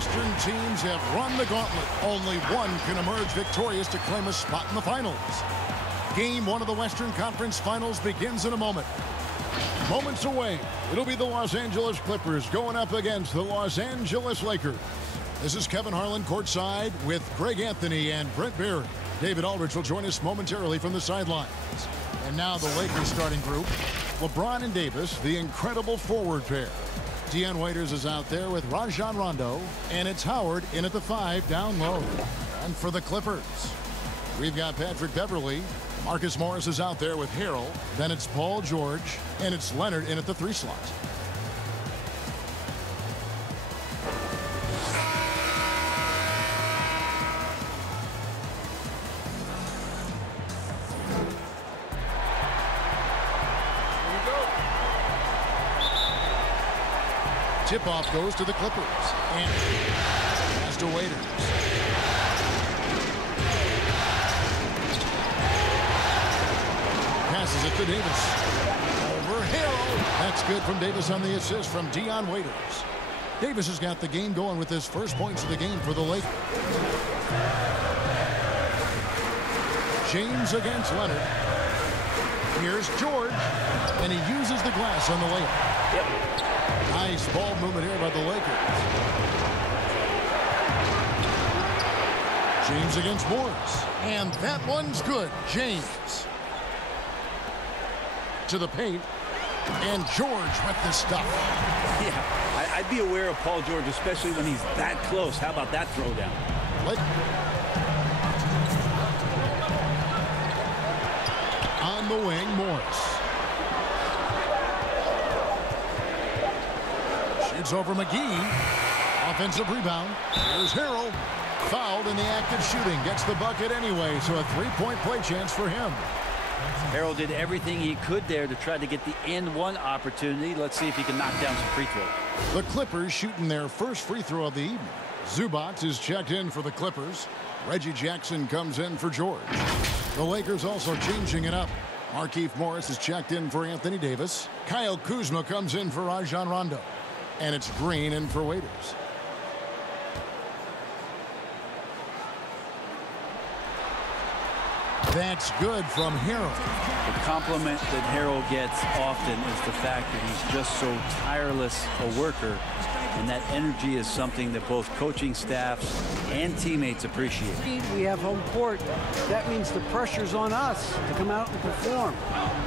Western teams have run the gauntlet. Only one can emerge victorious to claim a spot in the finals. Game 1 of the Western Conference Finals begins in a moment. Moments away, it'll be the Los Angeles Clippers going up against the Los Angeles Lakers. This is Kevin Harlan courtside with Greg Anthony and Brent Barry. David Aldridge will join us momentarily from the sidelines. And now the Lakers starting group. LeBron and Davis, the incredible forward pair. Dion Waiters is out there with Rajon Rondo. And it's Howard in at the 5 down low. And for the Clippers, we've got Patrick Beverley. Marcus Morris is out there with Harrell. Then it's Paul George. And it's Leonard in at the 3 slot. Tip-off goes to the Clippers. And pass to Waiters. Passes it to Davis. Over Harrell. That's good from Davis on the assist from Dion Waiters. Davis has got the game going with his first points of the game for the Lakers. James against Leonard. Here's George. And he uses the glass on the layup. Yep. Nice ball movement here by the Lakers. James against Morris. And that one's good. James. To the paint. And George with the stuff. Yeah, I'd be aware of Paul George, especially when he's that close. How about that throwdown? On the wing, Morris. It's over McGee. Offensive rebound. Here's Harrell. Fouled in the act of shooting. Gets the bucket anyway, so a 3-point play chance for him. Harrell did everything he could there to try to get the and-one opportunity. Let's see if he can knock down some free throws. The Clippers shooting their first free throw of the evening. Zubac is checked in for the Clippers. Reggie Jackson comes in for George. The Lakers also changing it up. Markieff Morris is checked in for Anthony Davis. Kyle Kuzma comes in for Rajon Rondo. And it's Green in for Waiters. That's good from Harrell. The compliment that Harrell gets often is the fact that he's just so tireless a worker. And that energy is something that both coaching staffs and teammates appreciate. We have home court. That means the pressure's on us to come out and perform.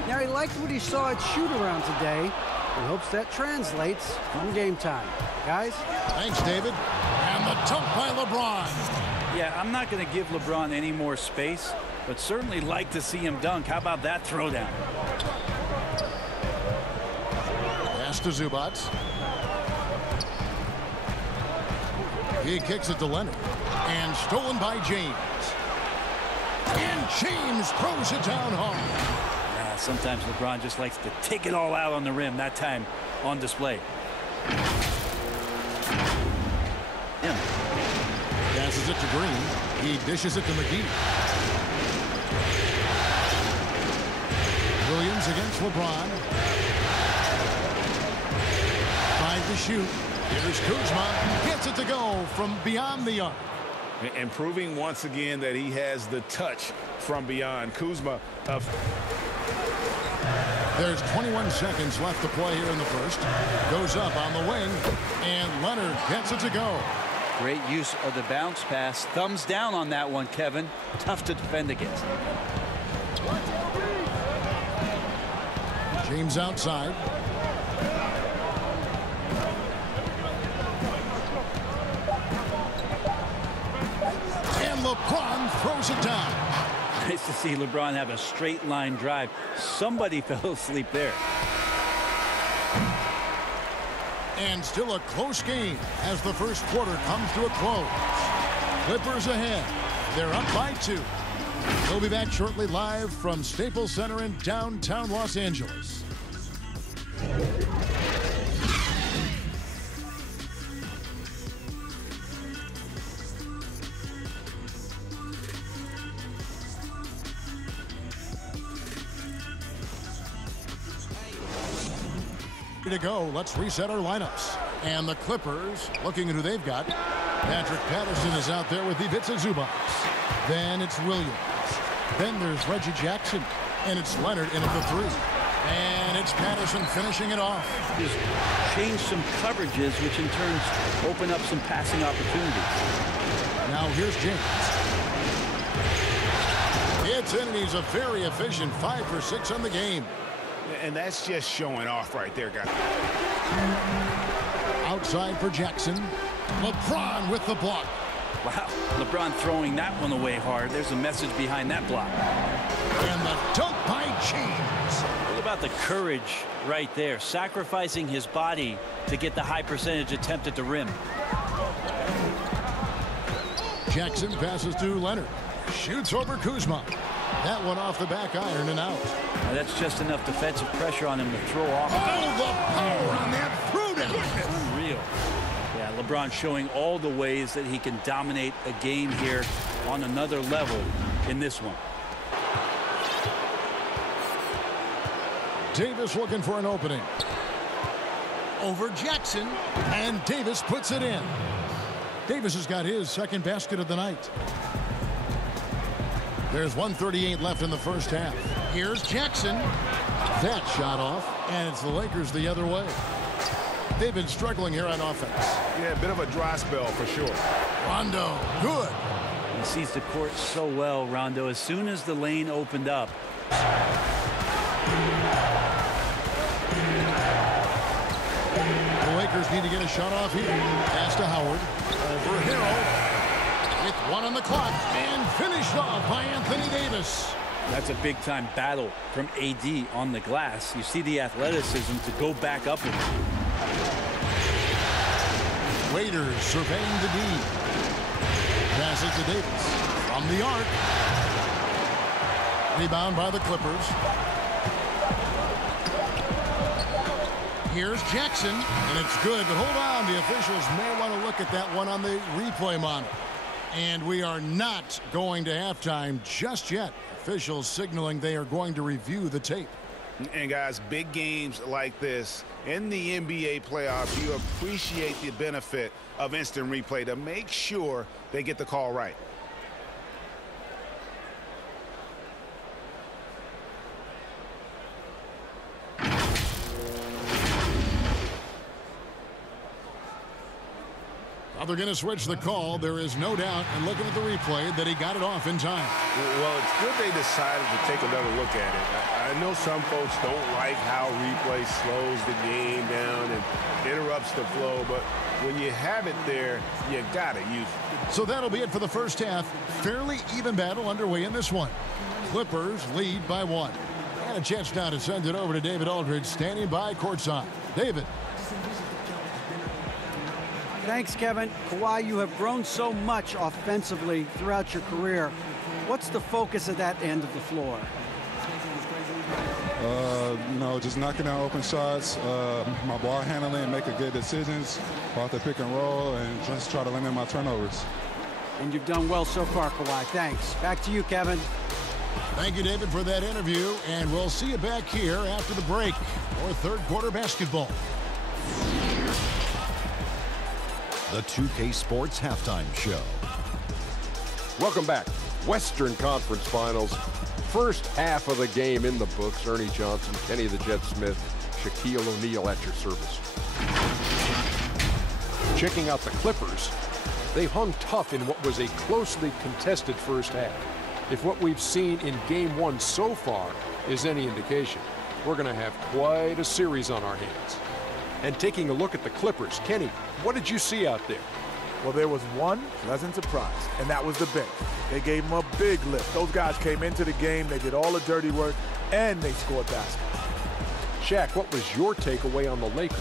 Now, he liked what he saw at shoot-around today. He hopes that translates come game time. Guys? Thanks, David. And the dunk by LeBron. Yeah, I'm not going to give LeBron any more space, but certainly like to see him dunk. How about that throwdown? Pass to Zubac. He kicks it to Leonard. And stolen by James. And James throws it down hard. Sometimes LeBron just likes to take it all out on the rim, that time on display. Yeah. Passes it to Green. He dishes it to McGee. Williams against LeBron. 5 to shoot. Here's Kuzma. Gets it to go from beyond the arc. And proving once again that he has the touch from beyond. Kuzma. There's 21 seconds left to play here in the first. Goes up on the wing. And Leonard gets it to go. Great use of the bounce pass. Thumbs down on that one, Kevin. Tough to defend against. James outside. And LeBron throws it down. Nice to see LeBron have a straight line drive. Somebody fell asleep there. And still a close game as the first quarter comes to a close. Clippers ahead. They're up by 2. We'll be back shortly live from Staples Center in downtown Los Angeles. To go. Let's reset our lineups. And the Clippers, looking at who they've got. Patrick Patterson is out there with Ivica Zubac. Then it's Williams. Then there's Reggie Jackson. And it's Leonard in at the 3. And it's Patterson finishing it off. Just change some coverages, which in turn open up some passing opportunities. Now here's James. It's in, and he's a very efficient 5 for 6 on the game. And that's just showing off right there, guys. Outside for Jackson. LeBron with the block. Wow, LeBron throwing that one away hard. There's a message behind that block. And the dunk by James. What about the courage right there? Sacrificing his body to get the high percentage attempt at the rim. Jackson passes to Leonard. Shoots over Kuzma. That one off the back iron and out. Now that's just enough defensive pressure on him to throw off. Oh, the power on that throwdown. Unreal. Yeah, LeBron showing all the ways that he can dominate a game here on another level in this one. Davis looking for an opening. Over Jackson. And Davis puts it in. Davis has got his second basket of the night. There's 1:38 left in the first half. Here's Jackson. That shot off, and it's the Lakers the other way. They've been struggling here on offense. Yeah, a bit of a dry spell for sure. Rondo, good. He sees the court so well, Rondo. As soon as the lane opened up. The Lakers need to get a shot off here. Pass to Howard. Over Harrell. With one on the clock. And finished off by Anthony Davis. That's a big-time battle from AD on the glass. You see the athleticism to go back up with him. Waiters surveying the D. Passes to Davis. From the arc. Rebound by the Clippers. Here's Jackson, and it's good, but hold on. The officials may want to look at that one on the replay monitor. And we are not going to halftime just yet. Officials signaling they are going to review the tape. And guys, big games like this in the NBA playoffs, you appreciate the benefit of instant replay to make sure they get the call right. They're going to switch the call. There is no doubt, and looking at the replay, that he got it off in time. Well, it's good they decided to take another look at it. I know some folks don't like how replay slows the game down and interrupts the flow, but when you have it there, you got to use it. So that'll be it for the first half. Fairly even battle underway in this one. Clippers lead by 1. And a chance now to send it over to David Aldridge, standing by courtside. David. Thanks, Kevin. Kawhi, you have grown so much offensively throughout your career. What's the focus of that end of the floor? Just knocking down open shots, my ball handling, making good decisions off the pick and roll, and just try to limit my turnovers. And you've done well so far, Kawhi. Thanks. Back to you, Kevin. Thank you, David, for that interview, and we'll see you back here after the break for third quarter basketball. The 2K Sports Halftime Show. Welcome back. Western Conference Finals. First half of the game in the books. Ernie Johnson, Kenny the Jet Smith, Shaquille O'Neal at your service. Checking out the Clippers, they hung tough in what was a closely contested first half. If what we've seen in Game 1 so far is any indication, we're going to have quite a series on our hands. And taking a look at the Clippers, Kenny, what did you see out there? Well, there was one pleasant surprise, and that was the bench. They gave them a big lift. Those guys came into the game, they did all the dirty work, and they scored baskets. Shaq, what was your takeaway on the Lakers?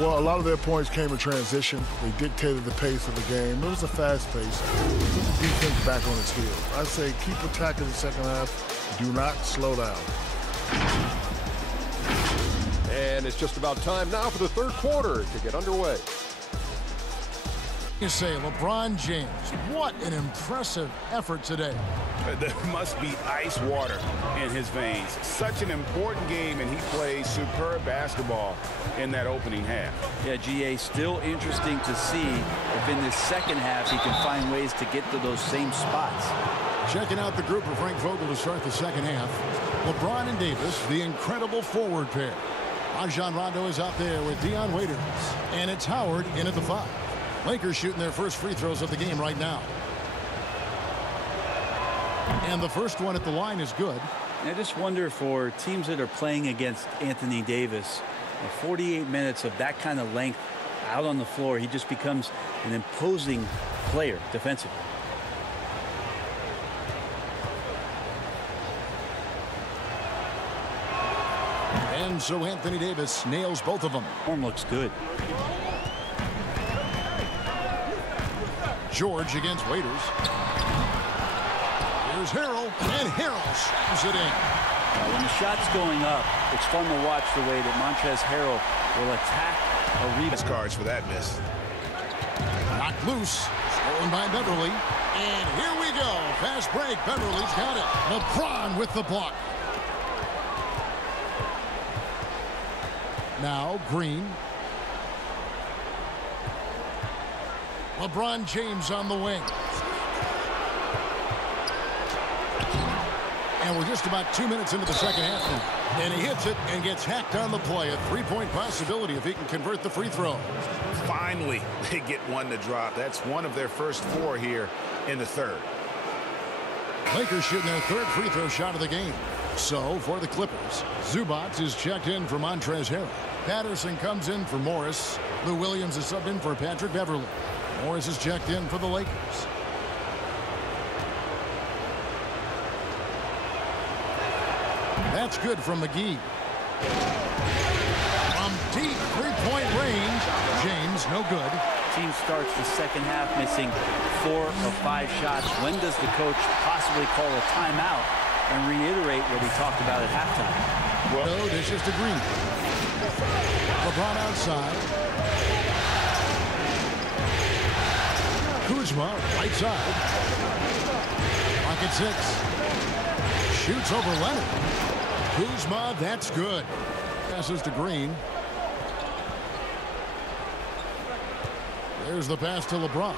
Well, a lot of their points came in transition. They dictated the pace of the game. It was a fast pace. Put the defense back on its heels. I say keep attacking the second half. Do not slow down. And it's just about time now for the third quarter to get underway. You say LeBron James, what an impressive effort today. There must be ice water in his veins. Such an important game, and he plays superb basketball in that opening half. Yeah, GA, still interesting to see if in this second half he can find ways to get to those same spots. Checking out the group of Frank Vogel to start the second half. LeBron and Davis, the incredible forward pair. Rajon Rondo is out there with Dion Waiters. And it's Howard in at the 5. Lakers shooting their first free throws of the game right now. And the first one at the line is good. I just wonder for teams that are playing against Anthony Davis, 48 minutes of that kind of length out on the floor, he just becomes an imposing player defensively. And so Anthony Davis nails both of them. Form looks good. George against Waiters. Here's Harrell, and Harrell slams it in. When the shot's going up, it's fun to watch the way that Montrezl Harrell will attack a rebound. Cards for that miss. Knocked loose, stolen by Beverly. And here we go. Fast break. Beverly's got it. LeBron with the block. Now Green. LeBron James on the wing. And we're just about 2 minutes into the second half now. And he hits it and gets hacked on the play. A three-point possibility if he can convert the free throw. Finally, they get one to drop. That's one of their first 4 here in the third. Lakers shooting their third free throw shot of the game. So, for the Clippers, Zubac is checked in for Montrezl Harrell. Patterson comes in for Morris. Lou Williams is subbed in for Patrick Beverly. Morris is checked in for the Lakers. That's good from McGee. From deep three-point range, James, no good. Team starts the second half missing 4 of 5 shots. When does the coach possibly call a timeout and reiterate what he talked about at halftime? Well, no, this is to Green. LeBron outside. Kuzma, right side. Pocket 6. Shoots over Leonard. Kuzma, that's good. Passes to Green. There's the pass to LeBron.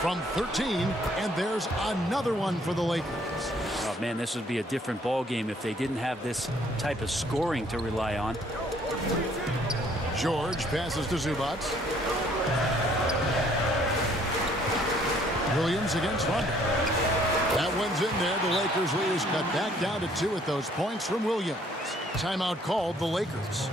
From 13, and there's another one for the Lakers. Oh, man, this would be a different ball game if they didn't have this type of scoring to rely on. George passes to Zubac. Williams against Rondo. That one's in there. The Lakers leaders cut back down to 2 at those points from Williams. Timeout called the Lakers.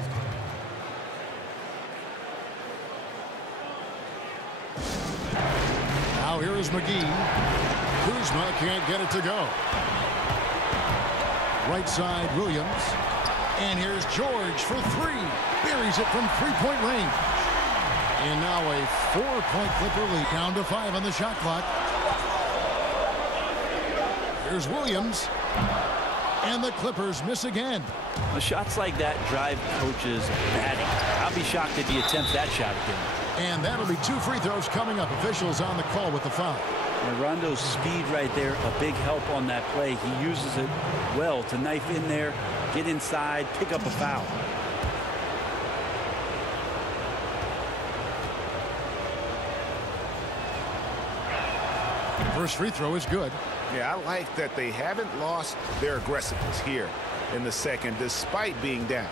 Now here is McGee. Kuzma can't get it to go. Right side, Williams. And here's George for 3. Buries it from three-point range. And now a 4-point Clipper lead. Down to 5 on the shot clock. Here's Williams. And the Clippers miss again. Well, shots like that drive coaches batting. I'll be shocked if he attempts that shot again. And that'll be 2 free throws coming up. Officials on the call with the foul. And Rondo's speed right there, a big help on that play. He uses it well to knife in there, get inside, pick up a foul. First free throw is good. Yeah, I like that they haven't lost their aggressiveness here in the second, despite being down.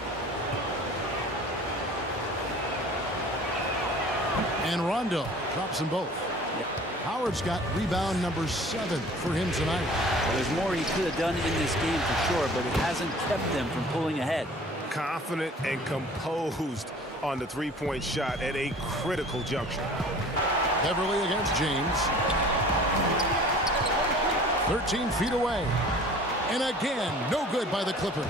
And Rondo drops them both. Yep. Howard's got rebound number 7 for him tonight. Well, there's more he could have done in this game for sure, but it hasn't kept them from pulling ahead. Confident and composed on the three-point shot at a critical juncture. Beverly against James. 13 feet away. And again, no good by the Clippers.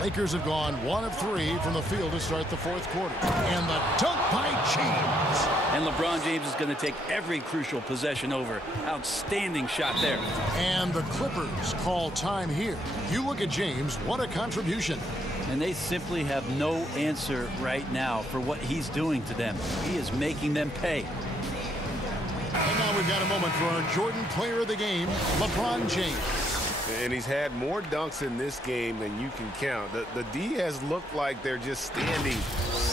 Lakers have gone 1 of 3 from the field to start the 4th quarter. And the dunk by James. And LeBron James is going to take every crucial possession over. Outstanding shot there. And the Clippers call time here. You look at James, what a contribution. And they simply have no answer right now for what he's doing to them. He is making them pay. And now we've got a moment for our Jordan player of the game, LeBron James. And he's had more dunks in this game than you can count. The D has looked like they're just standing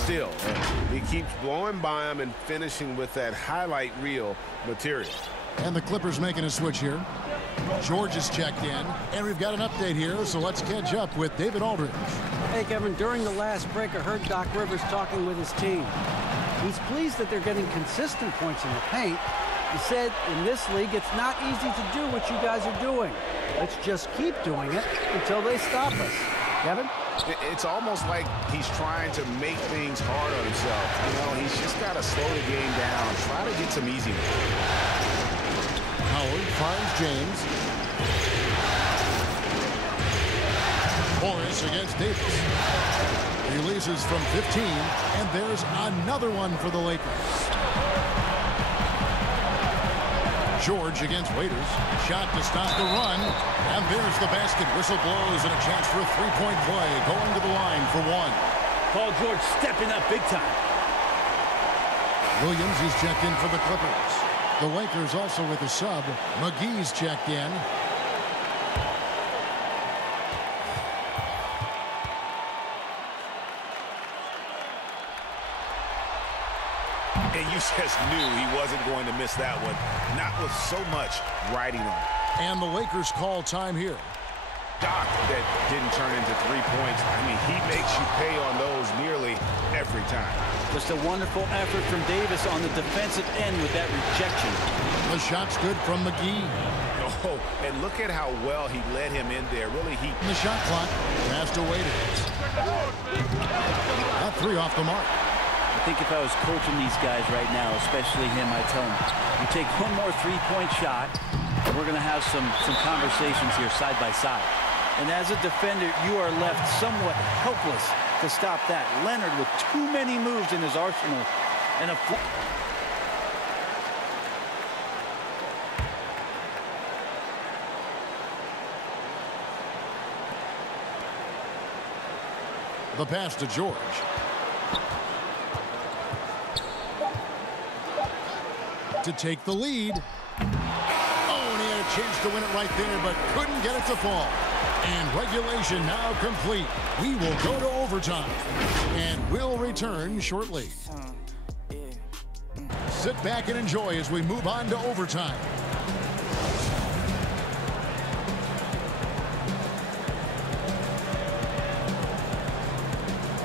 still, he keeps blowing by him and finishing with that highlight reel material. And the Clippers making a switch here. George is checked in, and we've got an update here, so let's catch up with David Aldridge. Hey, Kevin, during the last break, I heard Doc Rivers talking with his team. He's pleased that they're getting consistent points in the paint. He said, in this league, it's not easy to do what you guys are doing. Let's just keep doing it until they stop us. Kevin? It's almost like he's trying to make things hard on himself. You know, he's just got to slow the game down, try to get some easy ones. Howard finds James. Morris against Davis. Releases from 15, and there's another one for the Lakers. George against Waiters. Shot to stop the run, and there's the basket. Whistle blows, and a chance for a three-point play. Going to the line for one. Paul George stepping up big time. Williams is checked in for the Clippers. The Lakers also with a sub. McGee's checked in. And you just knew he wasn't going to miss that one, not with so much riding on it. And the Lakers call time here. Doc that didn't turn into 3 points. I mean, he makes you pay on those nearly every time. Just a wonderful effort from Davis on the defensive end with that rejection. The shot's good from McGee. Oh, and look at how well he led him in there. Really, The shot clock passed away. A three off the mark. I think if I was coaching these guys right now, especially him, I'd tell him, you take one more three-point shot, and we're going to have some conversations here side by side. And as a defender, you are left somewhat helpless to stop that. Leonard with too many moves in his arsenal. And the pass to George. To take the lead. Oh, and he had a chance to win it right there, but couldn't get it to fall. And regulation now complete. We will go to overtime, and we'll return shortly. Sit back and enjoy as we move on to overtime.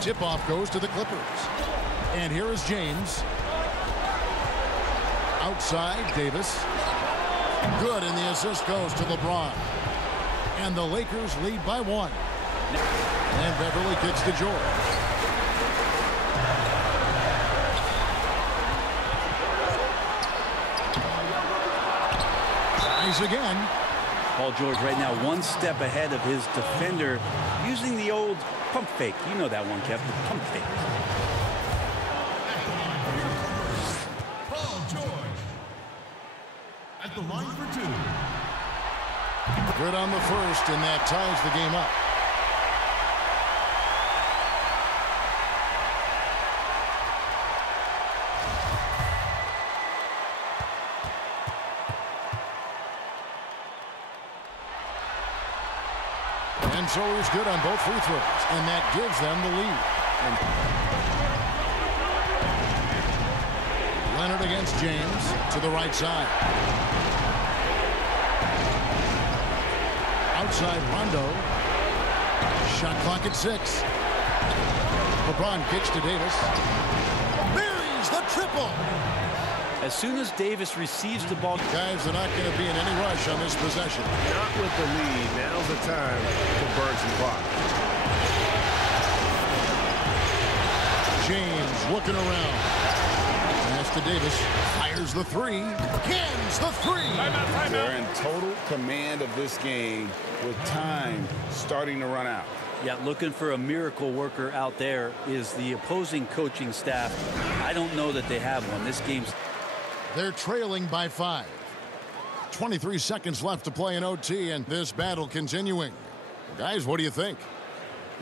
Tip-off goes to the Clippers. And here is James. Outside, Davis. Good, and the assist goes to LeBron. And the Lakers lead by one. And Beverly kicks to George. Nice again. Paul George right now one step ahead of his defender using the old pump fake. You know that one, Kev, the pump fake. Paul George at the line for two. Good on the first, and that ties the game up. And so he's good on both free throws, and that gives them the lead. Leonard against James to the right side. Outside Rondo. Shot clock at 6. LeBron kicks to Davis. Buries the triple. As soon as Davis receives the ball, Guys are not going to be in any rush on this possession. Not with the lead. Now's the time to burn some clock. James looking around. Pass to Davis. Fires the three. Cans the three. They're in total command of this game with time starting to run out. yeah, looking for a miracle worker out there is the opposing coaching staff. I don't know that they have one. This game's... They're trailing by 5. 23 seconds left to play in OT, and this battle continuing. Guys, what do you think?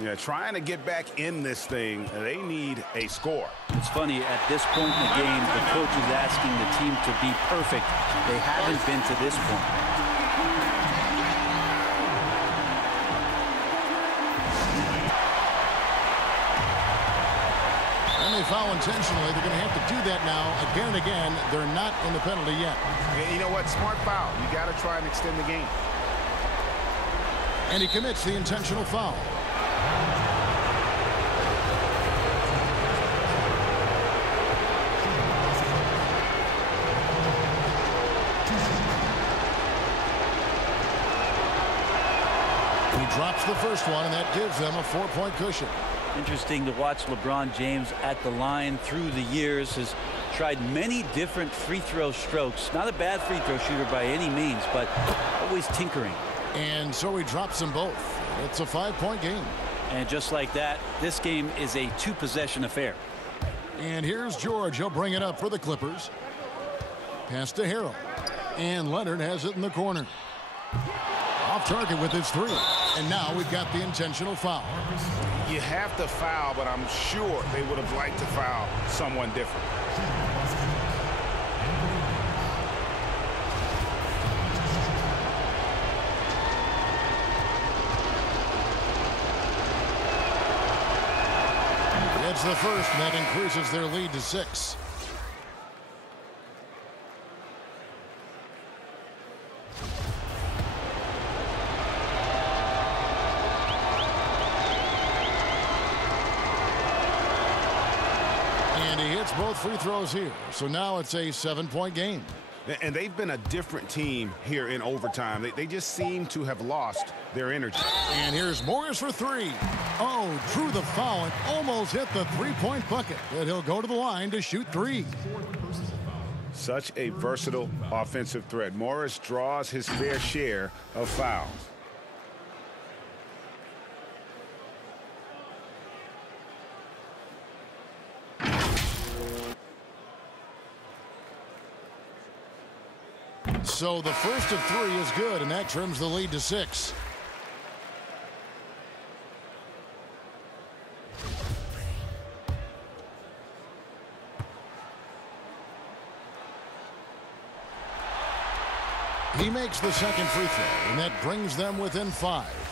Yeah, trying to get back in this thing, they need a score. It's funny, at this point in the game, the coach is asking the team to be perfect. They haven't been to this point. And foul intentionally. They're going to have to do that now again and again. They're not in the penalty yet. Yeah, you know what? Smart foul. You got to try and extend the game. And he commits the intentional foul. He drops the first one, and that gives them a 4-point cushion. Interesting to watch LeBron James at the line through the years. Has tried many different free throw strokes. Not a bad free throw shooter by any means, but always tinkering. And so he drops them both. It's a 5-point game. And just like that, this game is a 2-possession affair. And here's George. He'll bring it up for the Clippers. Pass to Harrell. And Leonard has it in the corner. Off target with his 3. And now we've got the intentional foul. You have to foul, but I'm sure they would have liked to foul someone different. It's the first, and that increases their lead to 6. And he hits both free throws here. So now it's a 7-point game. And they've been a different team here in overtime. They just seem to have lost their energy. And here's Morris for 3. Oh, drew the foul and almost hit the 3-point bucket. But he'll go to the line to shoot 3. Such a versatile offensive threat. Morris draws his fair share of fouls. So the first of 3 is good, and that trims the lead to 6. He makes the second free throw, and that brings them within 5.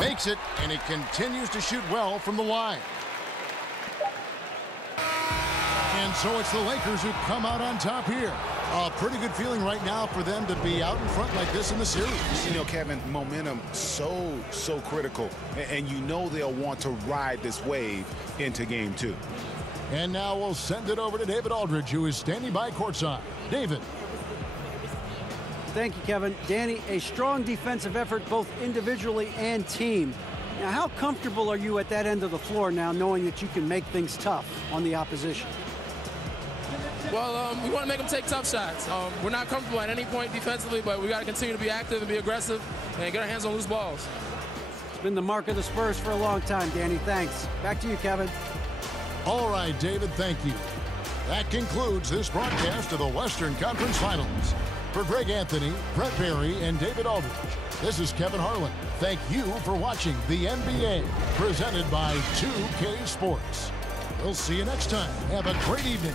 Makes it, and he continues to shoot well from the line. And so it's the Lakers who come out on top here. A pretty good feeling right now for them to be out in front like this in the series. You know, Kevin, momentum so critical. And you know they'll want to ride this wave into game 2. And now we'll send it over to David Aldridge, who is standing by courtside. David. Thank you, Kevin. Danny, a strong defensive effort both individually and team. Now, how comfortable are you at that end of the floor now, knowing that you can make things tough on the opposition? Well, we want to make them take tough shots. We're not comfortable at any point defensively, but we got to continue to be active and be aggressive and get our hands on loose balls. It's been the mark of the Spurs for a long time, Danny. Thanks. Back to you, Kevin. All right, David, thank you. That concludes this broadcast of the Western Conference Finals. For Greg Anthony, Brett Barry, and David Aldridge, this is Kevin Harlan. Thank you for watching the NBA, presented by 2K Sports. We'll see you next time. Have a great evening.